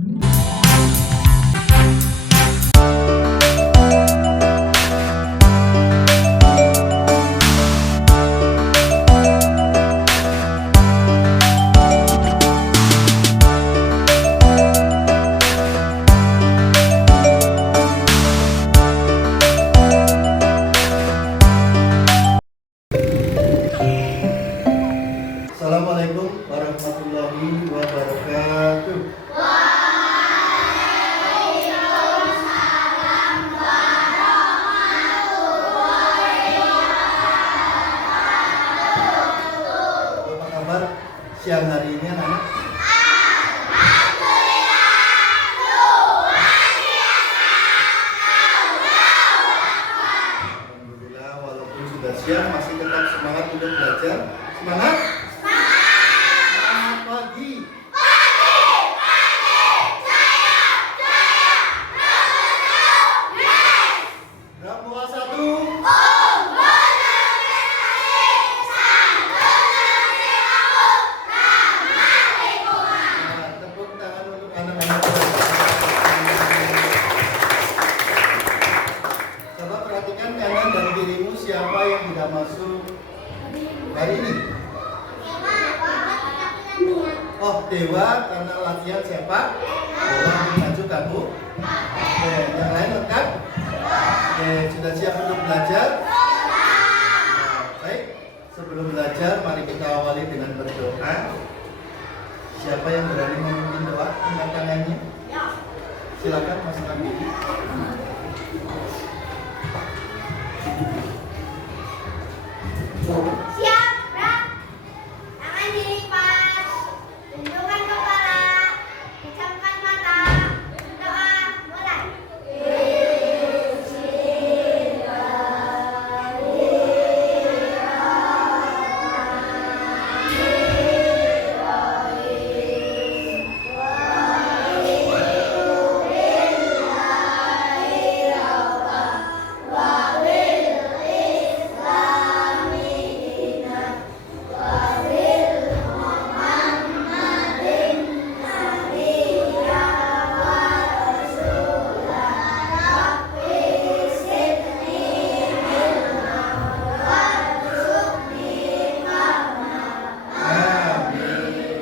Assalamualaikum warahmatullahi wabarakatuh. Waalaikumsalam warahmatullahi wabarakatuh. Apa kabar siang hari ini anak? Alhamdulillah, walaupun sudah siang masih tetap semangat untuk belajar. Semangat? Selamat pagi. Berapa satu? Nah, tepuk tangan untuk anak-anak. Coba perhatikan kanan dan kirimu siapa yang tidak masuk hari ini. Oh, Dewa karena latihan sepak bola maju kamu. Oke, yang lain lengkap? Oke, sudah siap untuk belajar? Nah, baik, sebelum belajar mari kita awali dengan berdoa. Siapa yang berani memimpin doa? Angkat tangannya. Silakan Mas Kami. Siap, Brak. Tangan dilipat. Tundukkan kepala. Pejamkan mata. Doa mulai.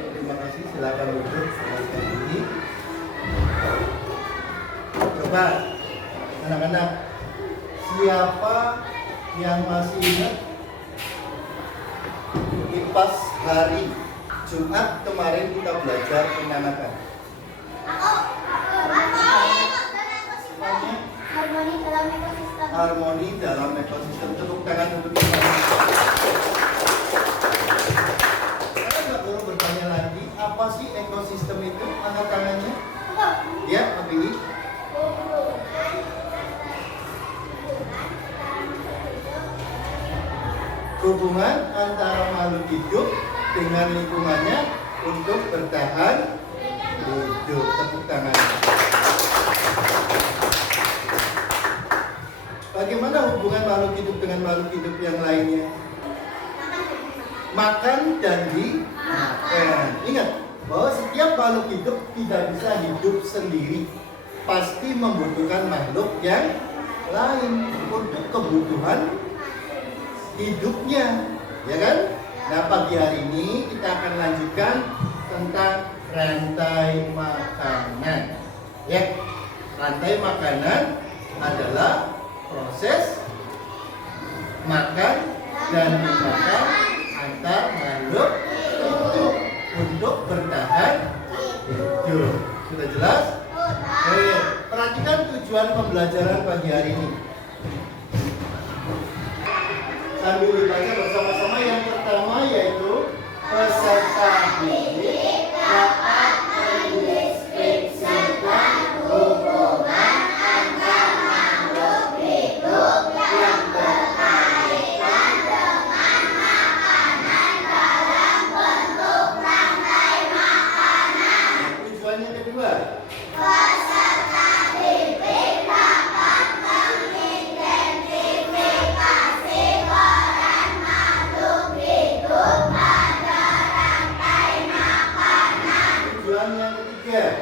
Terima kasih, silakan duduk. Coba anak-anak, siapa yang masih ingat kipas hari Jumat kemarin kita belajar penanakan? Harmoni dalam ekosistem. Harmoni dalam ekosistem. Tepuk tangan untuk kita. Ada nggak guru bertanya lagi, apa sih ekosistem itu? Angkat tangannya. Ya, Abi. Hubungan antara makhluk hidup dengan lingkungannya untuk bertahan hidup. Tepuk tangan. Bagaimana hubungan makhluk hidup dengan makhluk hidup yang lainnya? Makan dan dimakan. Ingat bahwa setiap makhluk hidup tidak bisa hidup sendiri. Pasti membutuhkan makhluk yang lain untuk kebutuhan hidupnya, ya kan? Nah, pagi hari ini kita akan lanjutkan tentang rantai makanan. Ya, rantai makanan adalah proses makan dan dimakan antar makhluk hidup untuk bertahan hidup. Sudah jelas? Oke, perhatikan tujuan pembelajaran pagi hari ini. Sambil dibaca bersama-sama, yang pertama yaitu peserta didik dapat mendeskripsikan hubungan antar makhluk hidup yang berkaitan dengan makanan dalam bentuk rantai makanan. Tujuan yang kedua, Peserta didik dapat mengidentifikasi peran makhluk hidup pada rantai makanan. tujuan yang ketiga,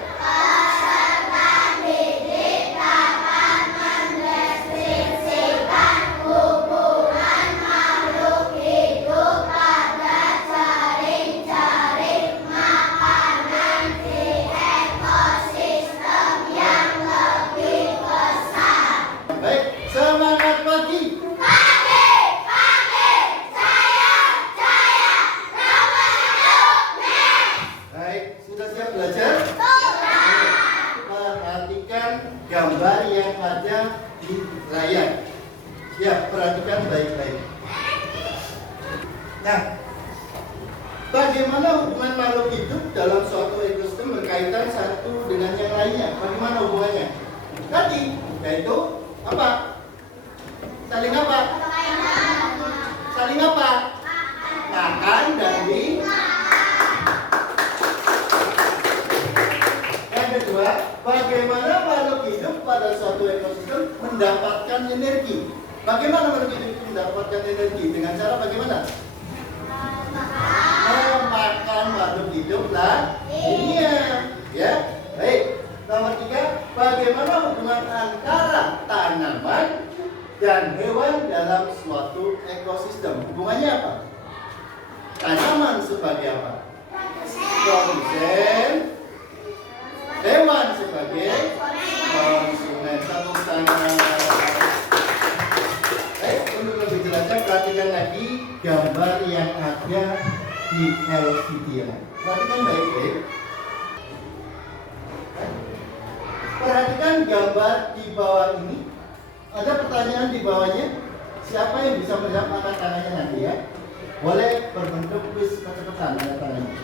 gambar yang ada di layar. Ya, perhatikan baik-baik. Nah, bagaimana hubungan makhluk hidup dalam suatu ekosistem berkaitan satu dengan yang lainnya? Bagaimana hubungannya? Tadi, yaitu apa? Saling apa? Saling apa? Makan dan di. Yang kedua, bagaimana makhluk hidup pada suatu ekosistem mendapatkan energi? Bagaimana makhluk hidup itu mendapatkan energi? Dengan cara bagaimana? Memakan makhluk hidup lainnya. Ya, baik. Nomor 3, bagaimana hubungan antara tanaman dan hewan dalam suatu ekosistem? Hubungannya apa? Tanaman sebagai apa? Produsen. Hewan sebagai konsumen. Tepuk tangan. Baik, untuk lebih jelasnya perhatikan lagi gambar yang ada di LCD ya. Perhatikan baik-baik. Perhatikan gambar di bawah ini. Ada pertanyaan di bawahnya. Siapa yang bisa menjawab, angkat tangannya nanti ya. Boleh berbentuk kuis kecepatan ada tangannya.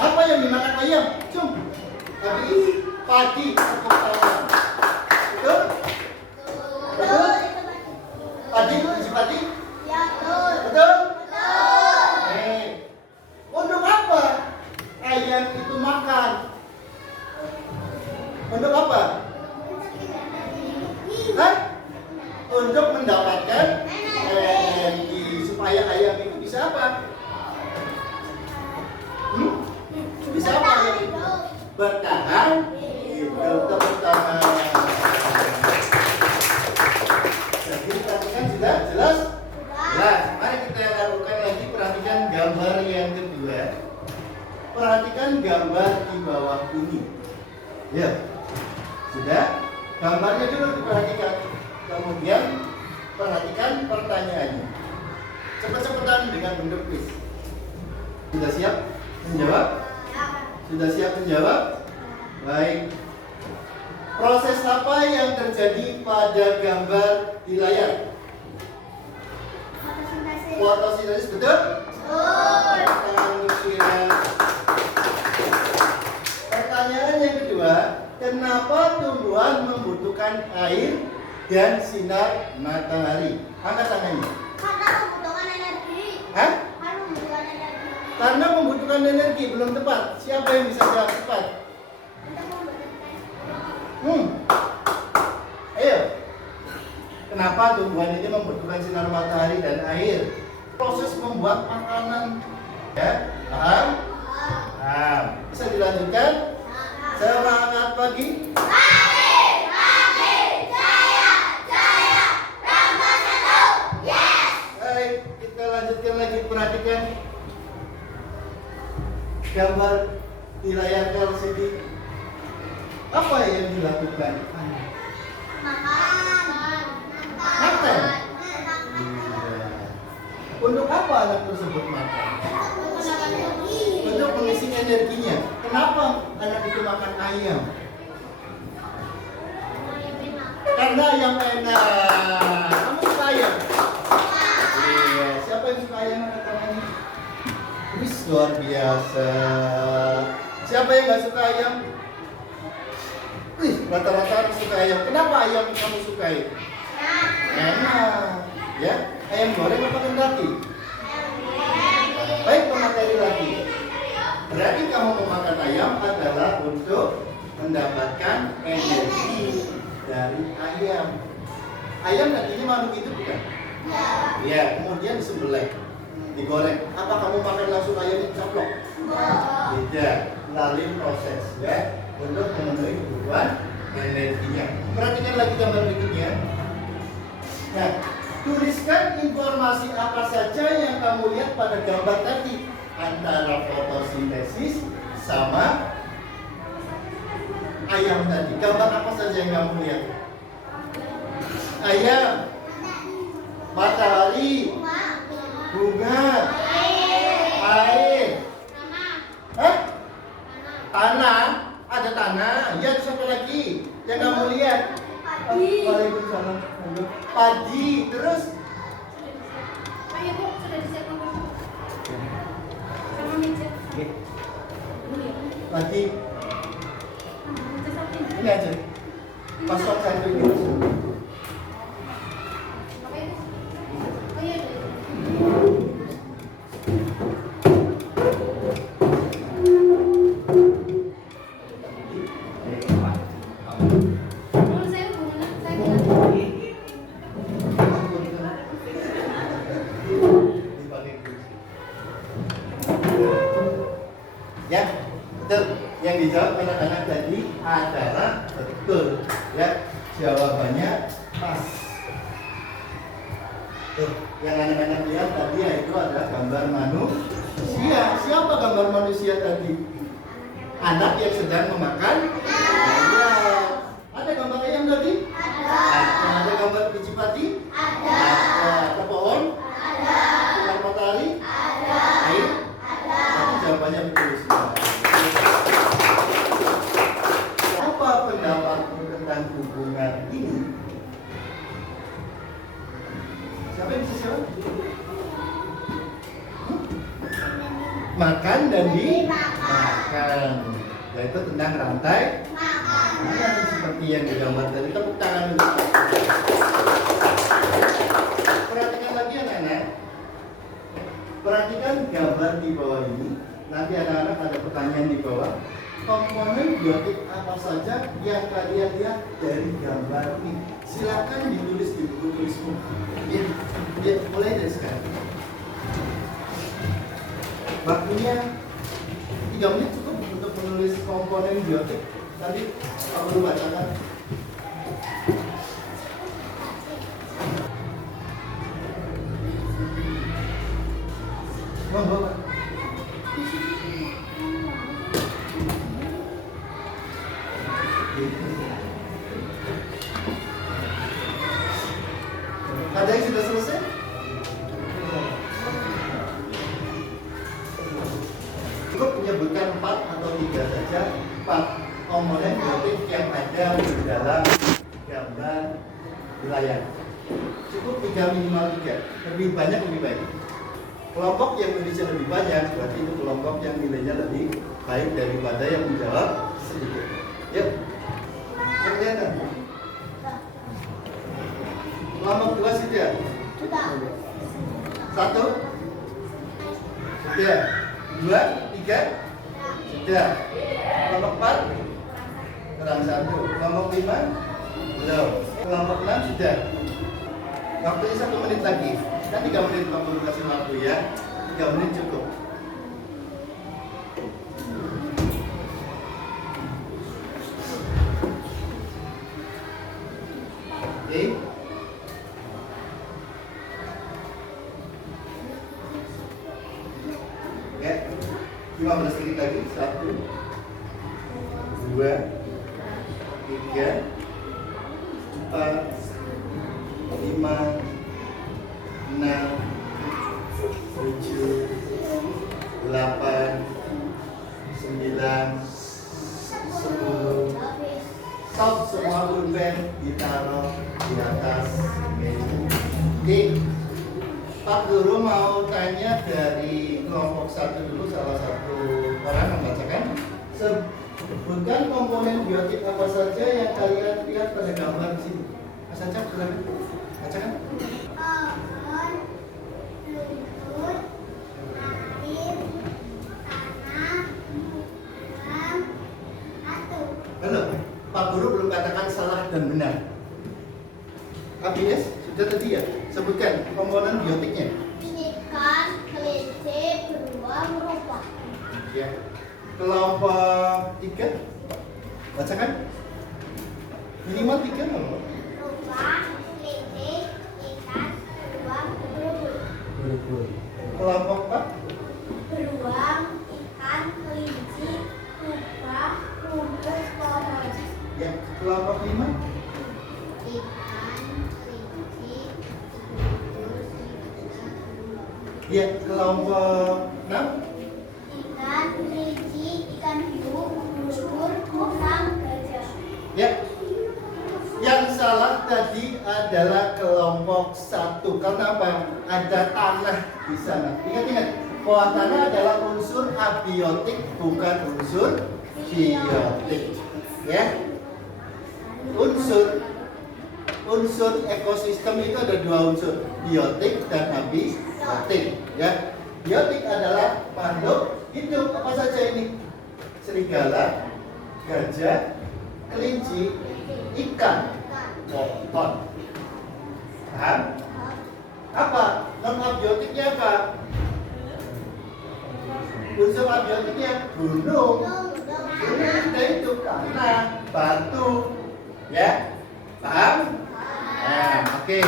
Apa yang dimakan ayam? Cum. Tapi padi. Tepuk tangan. Betul? Betul? Padi itu isi padi? Ya, betul. Betul? Betul. Untuk apa ayam itu makan? Untuk apa? Hah? Untuk mendapatkan energi supaya ayam itu bisa apa? Bisa apa ayam itu? Bertahan hidup. Tepuk tangan. Jadi perhatikan sudah jelas? Jelas. Mari kita lakukan lagi, perhatikan gambar yang kedua. Perhatikan gambar di bawah ini. Ya. Sudah? Gambarnya dulu diperhatikan. Kemudian perhatikan pertanyaannya. Cepat-cepatan dengan bentuk kuis. Sudah siap menjawab? Sudah siap menjawab? Baik. Proses apa yang terjadi pada gambar di layar? Fotosintesis, betul? Pertanyaan yang kedua, kenapa tumbuhan membutuhkan air dan sinar matahari? Angkat tangannya. Karena membutuhkan energi. Hah? Karena membutuhkan energi. Karena membutuhkan energi, belum tepat. Siapa yang bisa jawab tepat? Untuk membutuhkan. Ayo. Kenapa tumbuhan ini membutuhkan sinar matahari dan air? Proses membuat makanan. Ya, paham? Paham. Bisa dilanjutkan? Semangat pagi. Baik, kita lanjutkan lagi, perhatikan gambar di layar LCD. Apa yang dilakukan? Makan. Untuk apa anak tersebut makan? Untuk mengisi energinya. Kenapa anak itu makan ayam? Karena ayam enak. Kamu suka ayam? Iya. Siapa yang suka ayam? Angkat tangannya. Wis, luar biasa. Siapa yang nggak suka ayam? Wih, rata-rata harus suka ayam. Kenapa ayam kamu sukai? Enak. Ya, ayam goreng apa kendati? Baik, pemateri lagi. Berarti kamu memakan ayam adalah untuk mendapatkan energi dari ayam. Ayam nantinya makhluk hidup bukan? Ya, kemudian disembelih, digoreng. Apa kamu makan langsung ayam dicaplok? Tidak, melalui proses ya untuk memenuhi kebutuhan energinya. Perhatikan lagi gambar berikutnya. Nah, tuliskan informasi apa saja yang kamu lihat pada gambar tadi antara fotosintesis sama ayam tadi. Gambar apa saja yang kamu lihat? Ayam, matahari, bunga, air, tanah. Ada tanah. Ya, terus apa lagi? Yang kamu lihat? Padi. Waalaikumsalam. Padi. Terus? Ayo Bu, sudah disiapkan Bu. Sama meja. Padi. Meja samping. Ini aja. Pasang satu ini. Oke. Oh iya. Menurut saya hubungan saya dengan Ya, betul. Yang dijawab anak-anak tadi adalah betul. Ya, jawabannya pas. Tuh, yang anak-anak lihat tadi yaitu adalah gambar manusia. Siapa gambar manusia tadi? Anak yang sedang memakan ayam. Ada gambar ayam tadi? Ada gambar biji padi? Ada pohon? Sinar matahari? Air? Tapi jawabannya betul semua. Apa pendapatmu tentang hubungan ini? Siapa yang bisa jawab? Makan dan dimakan. Yaitu tentang rantai makanan seperti yang digambar tadi. Tepuk tangan dulu. Perhatikan lagi anak-anak. Perhatikan gambar di bawah ini. Nanti anak-anak ada pertanyaan di bawah. Komponen biotik apa saja yang kalian lihat dari gambar ini? Silakan ditulis di buku tulismu. Ya, mulai dari sekarang. Waktunya 3 menit cukup untuk menulis komponen biotik. Nanti aku perlu bacakan. Monggo, Pak. Ada yang sudah selesai? Cukup menyebutkan 4 atau 3 saja 4 komponen biotik yang ada di dalam gambar wilayah. Cukup 3 minimal 3. Lebih banyak lebih baik. Kelompok yang nulisnya lebih banyak berarti itu kelompok yang nilainya lebih baik daripada yang menjawab sedikit. Yuk. Yang kelihatan? Kelompok 2 sih ya? 1 sudah, 2, 3 sudah. Kelompok 4 kurang 1. Kelompok 5 belum. Kelompok 6 sudah. Waktunya 1 menit lagi. Kan 3 menit kamu kasih waktu ya. 3 menit cukup. Oke. Oke. 15 menit lagi. 1 2 3 4 5 6 7 8 9 10. Stop, semua pulpen ditaruh di atas meja. Oke, Pak Guru mau tanya dari kelompok 1 dulu, salah satu orang membacakan. Sebutkan komponen biotik apa saja yang kalian lihat pada gambar di sini. Mas Acap, silakan bacakan. pohon, rumput, air, tanah, alam, batu. Halo, Pak Guru belum katakan salah dan benar. ABS sudah tadi ya, sebutkan komponen biotiknya. Ikan, kelinci, beruang, rupa. Ya. Kelompok 3 bacakan. Minimal 3 loh. Rupa, kelinci, ikan, beruang, berubur. Kelompok 4 Beruang, ikan, kelinci, rupa, rumput, pohon. ya. Kelompok 5 Ikan, kelinci, berubur, ya. Kelompok 6 ikan, kelinci, ikan hiu, berubur, tadi adalah kelompok 1. Karena apa? Ada tanah di sana. Ingat-ingat, bahwa tanah adalah unsur abiotik, bukan unsur biotik. Ya, unsur ekosistem itu ada 2 unsur, biotik dan abiotik. Ya, biotik adalah makhluk hidup apa saja ini? Serigala, gajah, kelinci, ikan, pohon. Paham? Apa? Non abiotiknya apa? Unsur abiotiknya gunung. Gunung kita hidup, tanah, batu. Ya? Paham? Nah, oke.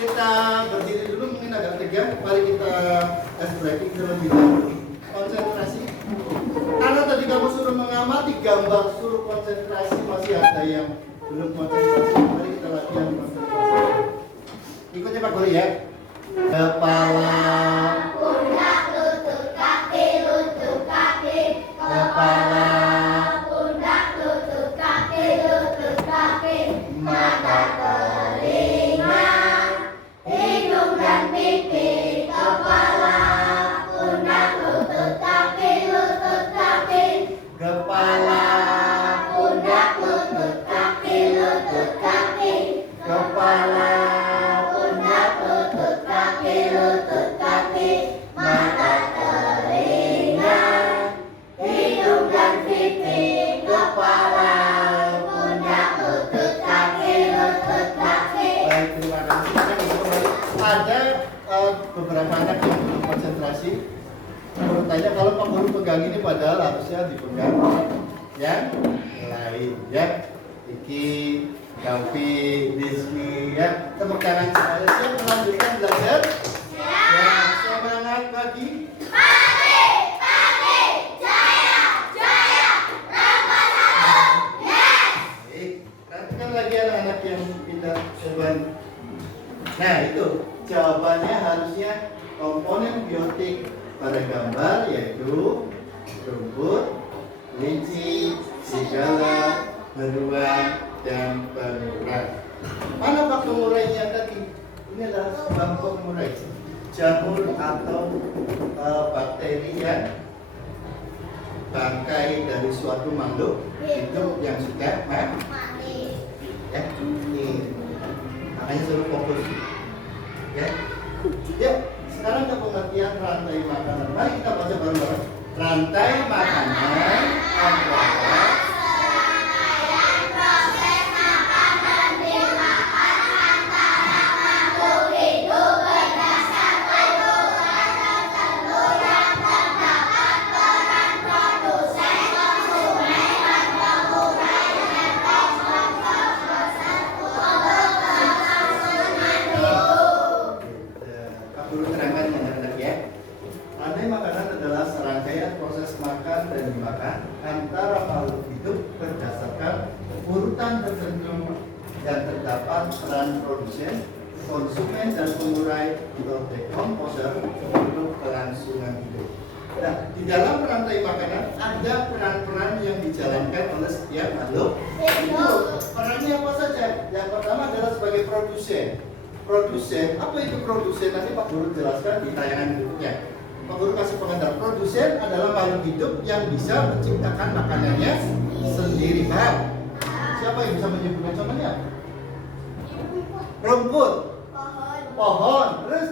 Kita berdiri dulu, mungkin agak tegang. Mari kita ice breaking terlebih dahulu. Konsentrasi. Karena tadi kamu suruh mengamati gambar, suruh konsentrasi, masih ada yang belum konsentrasi. Mari kita latihan konsentrasi. Ikutnya Pak Guru ya. Kepala, pundak, lutut, kaki, lutut, kaki. kepala, Pundak, lutut, kaki, lutut, kaki. mata, Telinga, hidung dan pipi. Kepala, pundak, lutut, kaki, lutut, kaki. kepala, Pundak, lutut, kaki, lutut, kaki. kepala, Pundak, lutut, kaki, lutut, kaki. Mata, telinga, hidung dan pipi. Kepala, pundak, lutut, kaki, lutut, kaki. Baik, terima kasih. Kita bisa kembali. Ada beberapa anak yang belum konsentrasi. Menurut tanya kalau Pak Guru pegang ini padahal harusnya dipegang yang lain ya. Iki, Kavi, Rizky ya. Tepuk tangan semuanya. Siap melanjutkan belajar? Ya, semangat pagi. Baik, perhatikan lagi anak-anak yang pindah jawaban. Nah itu jawabannya harusnya komponen biotik pada gambar yaitu rumput, kelinci, serigala, beruang, dan pengurai. Mana Pak pengurainya tadi? Ini adalah sebuah pengurai, jamur atau bakteri yang bangkai dari suatu makhluk hidup yang sudah mati. Ya, ini makanya suruh fokus. Ya, ya. Sekarang ke pengertian rantai makanan. Mari kita baca bareng-bareng. Rantai makanan adalah Proses makanan dimakan antara makhluk hidup berdasarkan ukuran tertentu yang terdapat peran produsen, konsumen, dan pengurai efek proses kelangsungan hidup. Pak Guru terangkan yang anak ya. Rantai makanan adalah serangkaian proses makan dan dimakan antara makhluk hidup berdasarkan urutan tertentu yang terdapat peran produsen, konsumen, dan pengurai atau decomposer untuk kelangsungan hidup. Nah, di dalam rantai makanan ada peran-peran yang dijalankan oleh setiap makhluk hidup. Perannya apa saja? Yang pertama adalah sebagai produsen. Produsen, apa itu produsen? Nanti Pak Guru jelaskan di tayangan berikutnya. Pak Guru kasih pengantar. Produsen adalah makhluk hidup yang bisa menciptakan makanannya sendiri. Paham? Siapa yang bisa menyebutkan contohnya? Rumput, pohon, terus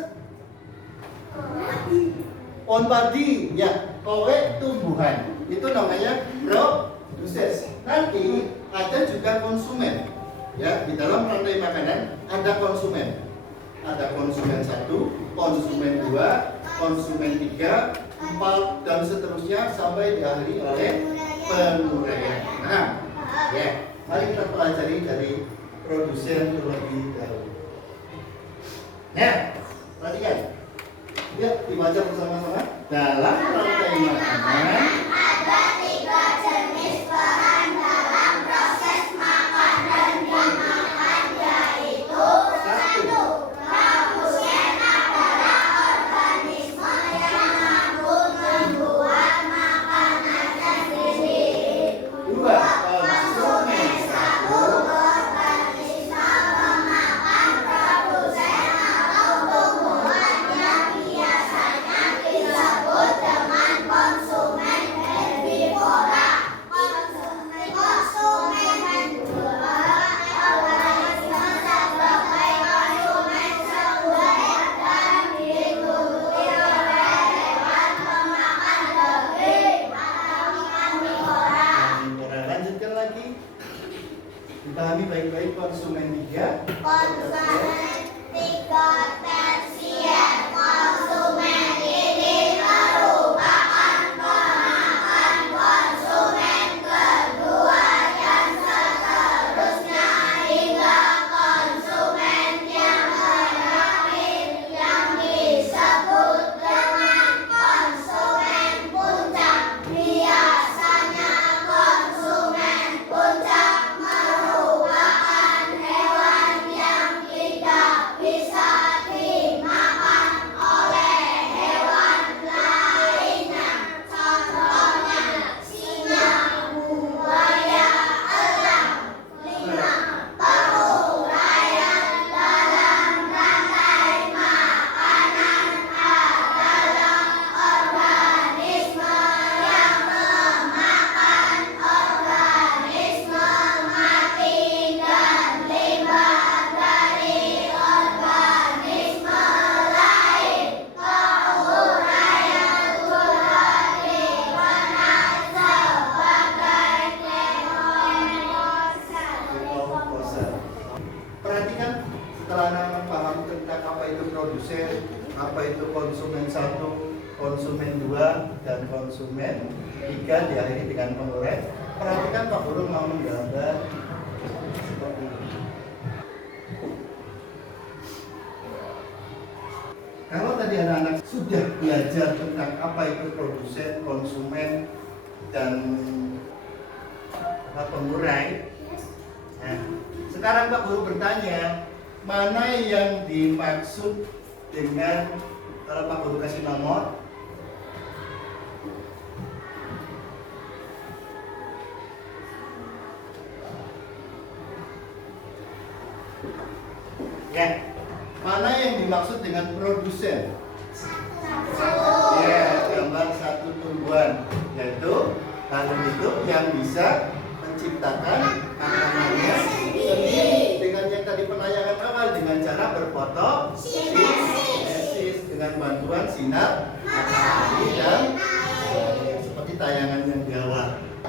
pohon padi, ya, kowe tumbuhan. Itu namanya produsen. Nanti ada juga konsumen. Ya, di dalam rantai makanan ada konsumen. Ada konsumen 1, konsumen 2, konsumen 3, 4, dan seterusnya sampai diakhiri oleh penguraian. Nah, ya, mari kita pelajari dari produsen terlebih dahulu. Nah, perhatikan. Ya, dibaca bersama-sama. Dalam rantai makanan Ada 3 jenis peran dalam proses makan dan dimakan, yaitu 1. Produsen adalah organisme yang mampu membuat makanan sendiri. 2. Konsumen 1. Organisme Dipahami baik-baik, konsumen 3. Konsumen 3 tersier. Konsumen ini merupakan ponakan konsumen kedua dan seterusnya hingga konsumen yang terakhir yang disebut dengan konsumen puncak. Biasanya konsumen puncak merupakan hewan yang tidak bisa dimakan oleh hewan lainnya. Contohnya singa, buaya, elang, penguraian dalam rantai makanan adalah organisme yang memakan organisme mati dan limbah dari organisme lain. Penguraian juga dikenal sebagai Dekomposer. Perhatikan, setelah anak-anak paham tentang apa itu produsen, apa itu konsumen 1, konsumen 2, dan konsumen 3 diakhiri dengan pengurai. Perhatikan Pak Guru mau menggambar seperti ini. Kalau tadi anak-anak sudah belajar tentang apa itu produsen, konsumen, dan pengurai, nah, sekarang Pak Guru bertanya, mana yang dimaksud dengan, kalau Pak Guru kasih nomor, ya, mana yang dimaksud dengan produsen? Ya, gambar satu tumbuhan, yaitu makhluk hidup yang bisa menciptakan makanannya sendiri dengan yang tadi penayangan awal, dengan cara berfotosintesis dengan bantuan sinar matahari dan seperti tayangan yang di awal.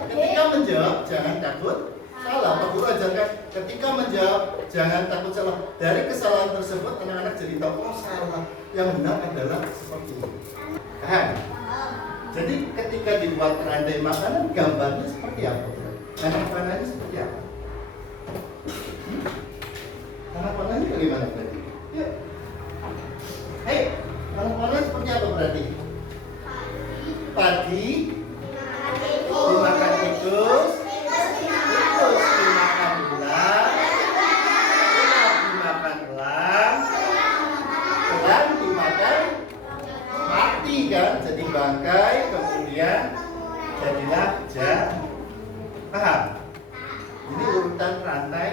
Ketika menjawab jangan takut salah. Pak Guru ajarkan ketika menjawab jangan takut salah. Dari kesalahan tersebut anak-anak jadi tahu oh salah. Yang benar adalah seperti ini. Jadi ketika dibuat rantai makanan gambarnya seperti apa? Anak panahnya seperti apa? Anak panahnya bagaimana berarti? Yuk. Hei, anak panahnya seperti apa berarti? Padi dimakan tikus, tikus dimakan ular, ular dimakan elang, elang dimakan mati kan, jadi bangkai, kemudian jadilah paham? Ini urutan rantai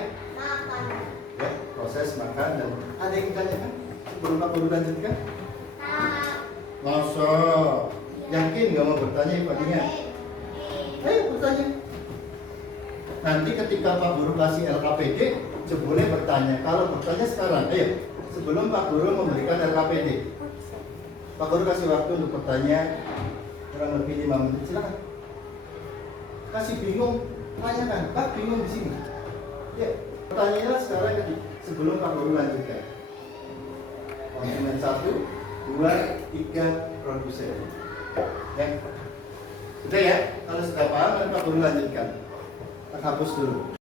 ya, proses makan dan ada yang ditanyakan sebelum Pak Guru lanjutkan? Masa yakin nggak mau bertanya Ibu-nya? Ayo bertanya. Nanti ketika Pak Guru kasih LKPD, boleh bertanya. Kalau bertanya sekarang, ayo sebelum Pak Guru memberikan LKPD, Pak Guru kasih waktu untuk bertanya kurang lebih 5 menit. Silakan. Kasih bingung, tanyakan. Pak bingung di sini. Ya, pertanyaannya sekarang sebelum Pak Guru lanjutkan. Konsumen 1, 2, 3 produsen. Ya. Sudah ya? Kalau sudah paham, nanti Pak Guru lanjutkan. Kita hapus dulu.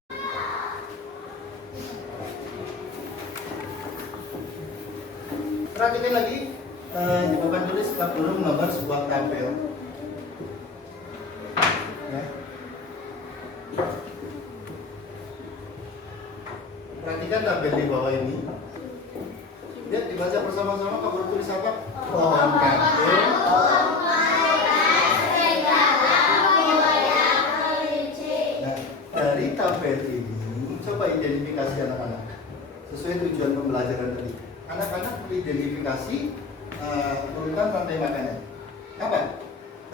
Perhatikan lagi, di papan tulis Pak Guru menggambar sebuah tabel. Ya. Perhatikan tabel di bawah ini. Lihat dibaca bersama-sama, Pak Guru tulis apa? Pohon kangkung. Nah, dari tabel ini coba identifikasi anak-anak sesuai tujuan pembelajaran tadi. Anak-anak identifikasi urutan rantai makanan. Apa?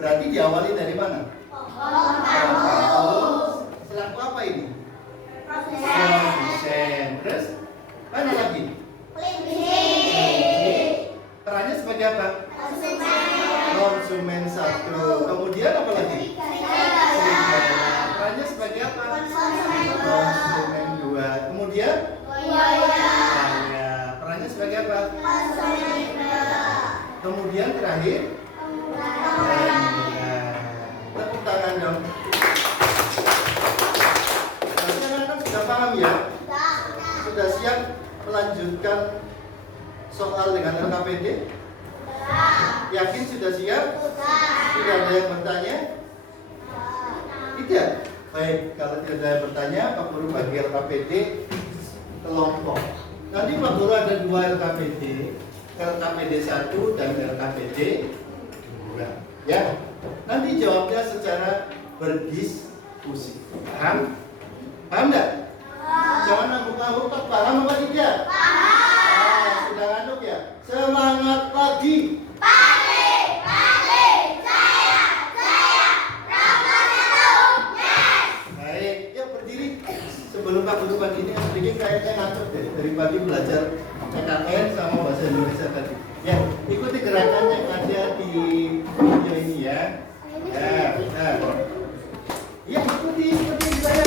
Berarti diawali dari mana? Pohon kangkung. Selaku apa ini? Produsen. Terus mana lagi? Perannya sebagai apa? Konsumen 1. Kemudian apa lagi? Perannya sebagai apa? Konsumen Kemudian buaya. Perannya sebagai apa? Kemudian terakhir buaya. Tepuk tangan dong. Sekarang kan sudah paham ya? Sudah siap melanjutkan soal dengan LKPD? Yakin sudah siap? Sudah ada yang bertanya? Tidak? Baik, kalau tidak ada yang bertanya, Pak Guru bagi LKPD kelompok. Nanti Pak Guru ada 2 LKPD, LKPD 1 dan LKPD 2. Ya, nanti jawabnya secara berdiskusi. Paham? Paham enggak? Jangan ngangguk-ngangguk, tak paham apa tidak? Sudah ngantuk ya? Semangat pagi! Baik, yuk berdiri. Sebelum Pak Guru pagi ini sedikit kayaknya ngantuk deh. Dari pagi belajar PKN sama bahasa Indonesia tadi. Ya, ikuti gerakan yang ada di video ini ya. Ya, nah. Ya, ikuti saya.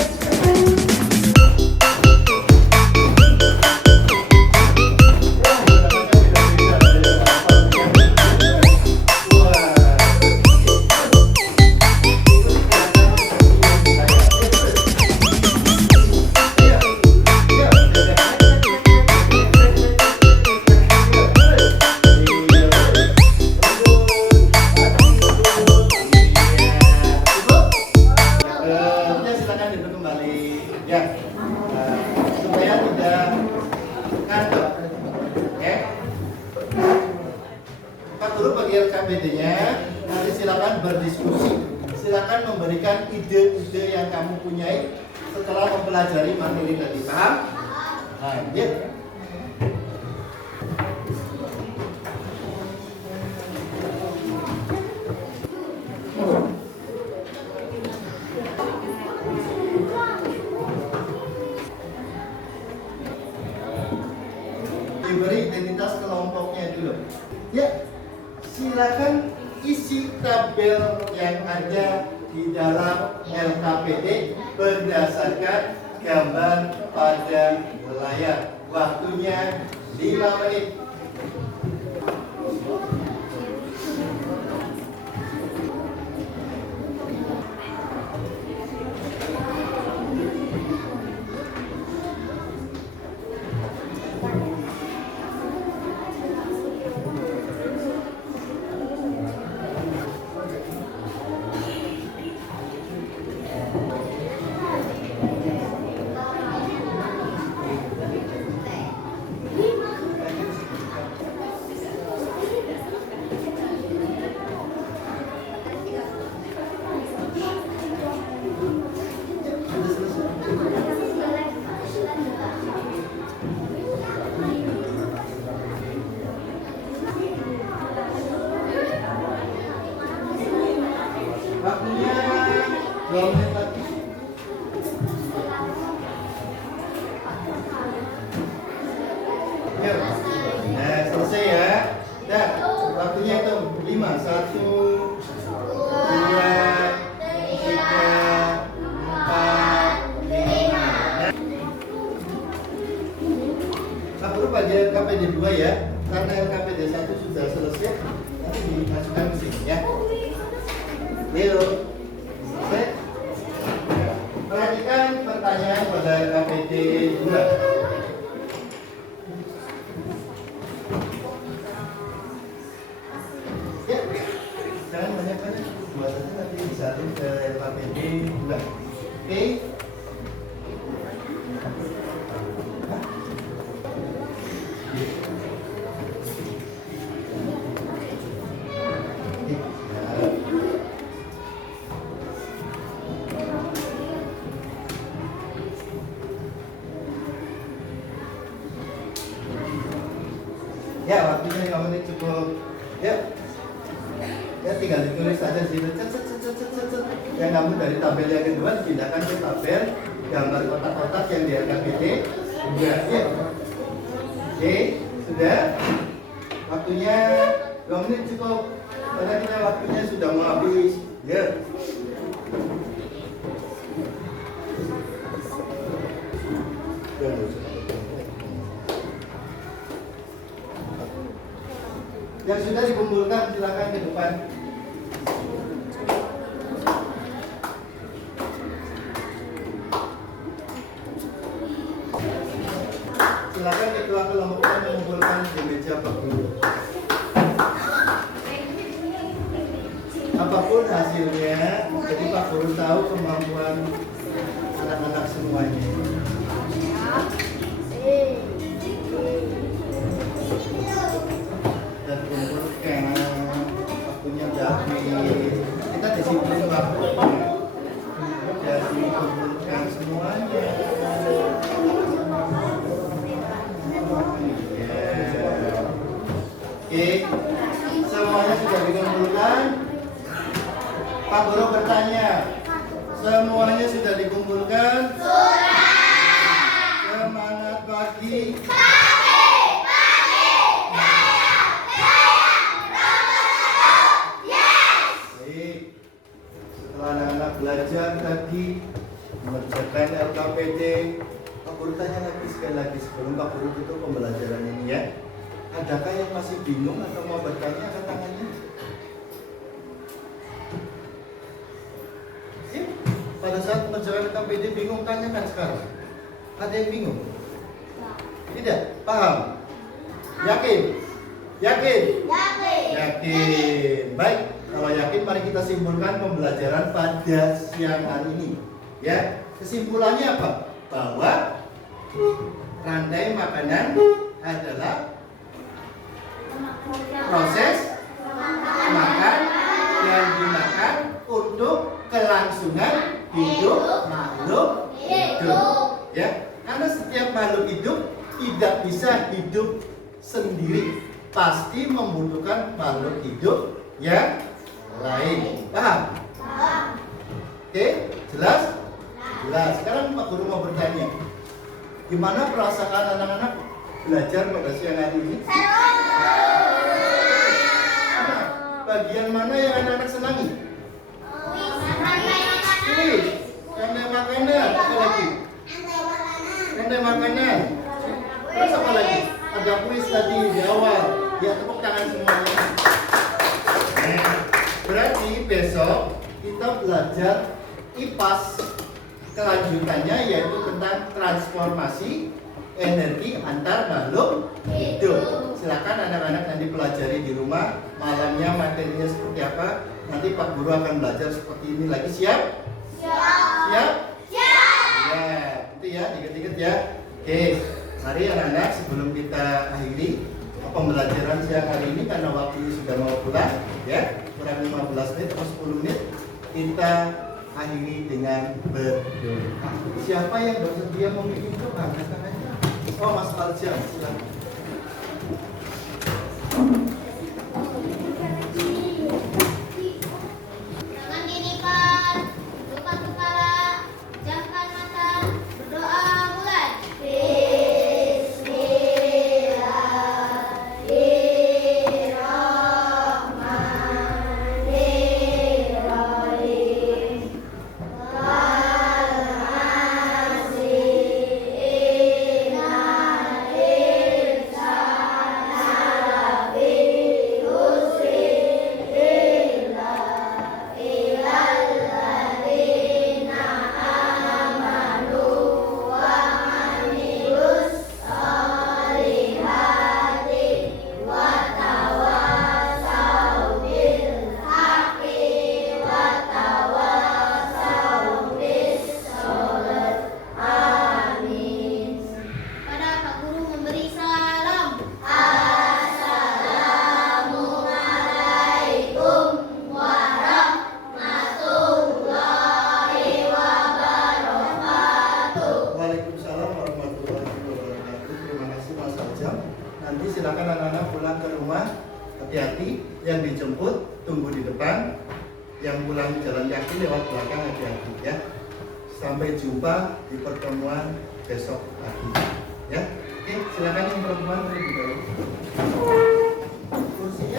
LKPD-nya, nanti silakan berdiskusi, silakan memberikan ide-ide yang kamu punyai setelah mempelajari materi tadi. Paham? Nah, ya. Diberi identitas kelompoknya dulu. Ya. Silakan isi tabel yang ada di dalam LKPD berdasarkan gambar pada layar. Waktunya 5 menit. Waktunya 2 menit lagi. Yuk. Nah, selesai ya. Dah, waktunya itu 5. 1, 2, 3, 4, 5. Pak Guru bagi LKPD 2 ya. Karena LKPD 1 sudah selesai, nanti dimasukkan ke sini ya. Yuk, selesai. Perhatikan pertanyaan pada LKPD 2. Ya, jangan banyak-banyak. Buat saja nanti satu ke LKPD 2. Oke. Ya, waktunya 5 menit cukup. Ya, ya tinggal ditulis saja sih. Yang kamu dari tabel yang kedua dipindahkan ke tabel gambar kotak-kotak yang di LKPD. Sudah, ya. Oke, sudah. Waktunya 2 menit cukup. Karena kita waktunya sudah mau habis. Ya. Yang sudah dikumpulkan silakan ke depan. Silakan ketua kelompoknya mengumpulkan di meja Pak Guru. Apapun hasilnya, jadi Pak Guru tahu kemampuan anak-anak semuanya. Dan kumpulkan waktunya habis. Kita disiplin waktunya. Jadi kumpulkan semuanya. Oke, semuanya sudah dikumpulkan. Pak Guru bertanya, semuanya sudah dikumpulkan? Semangat pagi. Baik, setelah anak-anak belajar tadi mengerjakan LKPD, Pak Guru tanya lagi sekali lagi sebelum Pak Guru tutup pembelajaran ini ya. Adakah yang masih bingung atau mau bertanya, angkat tangannya? Pada saat mengerjakan LKPD bingung, tanyakan sekarang. Ada yang bingung? Tidak? Paham? Yakin? Yakin? Yakin. Baik, kalau yakin mari kita simpulkan pembelajaran pada siang hari ini. Ya, kesimpulannya apa? Bahwa rantai makanan adalah proses makan yang dimakan untuk kelangsungan hidup makhluk hidup. Ya, karena setiap makhluk hidup tidak bisa hidup sendiri, pasti membutuhkan makhluk hidup yang lain. Paham? Oke, jelas? Jelas. Sekarang Pak Guru mau bertanya, gimana perasaan anak-anak belajar pada siang hari ini? Bagian mana yang anak-anak senangi? Rantai makanan. Apa lagi? Rantai makanan. Terus apa lagi? Ada kuis tadi di awal. Ya, tepuk tangan semuanya. Berarti besok kita belajar IPAS kelanjutannya, yaitu tentang transformasi energi antar makhluk hidup. Silakan anak-anak nanti pelajari di rumah. Malamnya materinya seperti apa? Nanti Pak Guru akan belajar seperti ini lagi. Siap? Siap? Ya, itu ya, dikit-dikit ya. Oke, mari anak-anak sebelum kita akhiri pembelajaran siang hari ini, karena waktunya sudah mau pulang, ya, kurang 15 menit atau 10 menit, kita akhiri dengan berdoa. Siapa yang bersedia memimpin doa? Angkat aja. Oh, Mas Aljam, silakan. Tangan dilipat, lukat kepala, pejamkan mata, berdoa mulai. Pada Pak Guru memberi salam. Assalamualaikum warahmatullahi wabarakatuh. Waalaikumsalam warahmatullahi wabarakatuh. Terima kasih Mas Aljam. Nanti silakan anak-anak pulang ke rumah. Hati-hati, yang dijemput tunggu di depan, yang pulang jalan kaki lewat belakang hati-hati ya. Sampai jumpa di pertemuan besok pagi ya. Oke, silakan yang perempuan terlebih dahulu. Kursinya.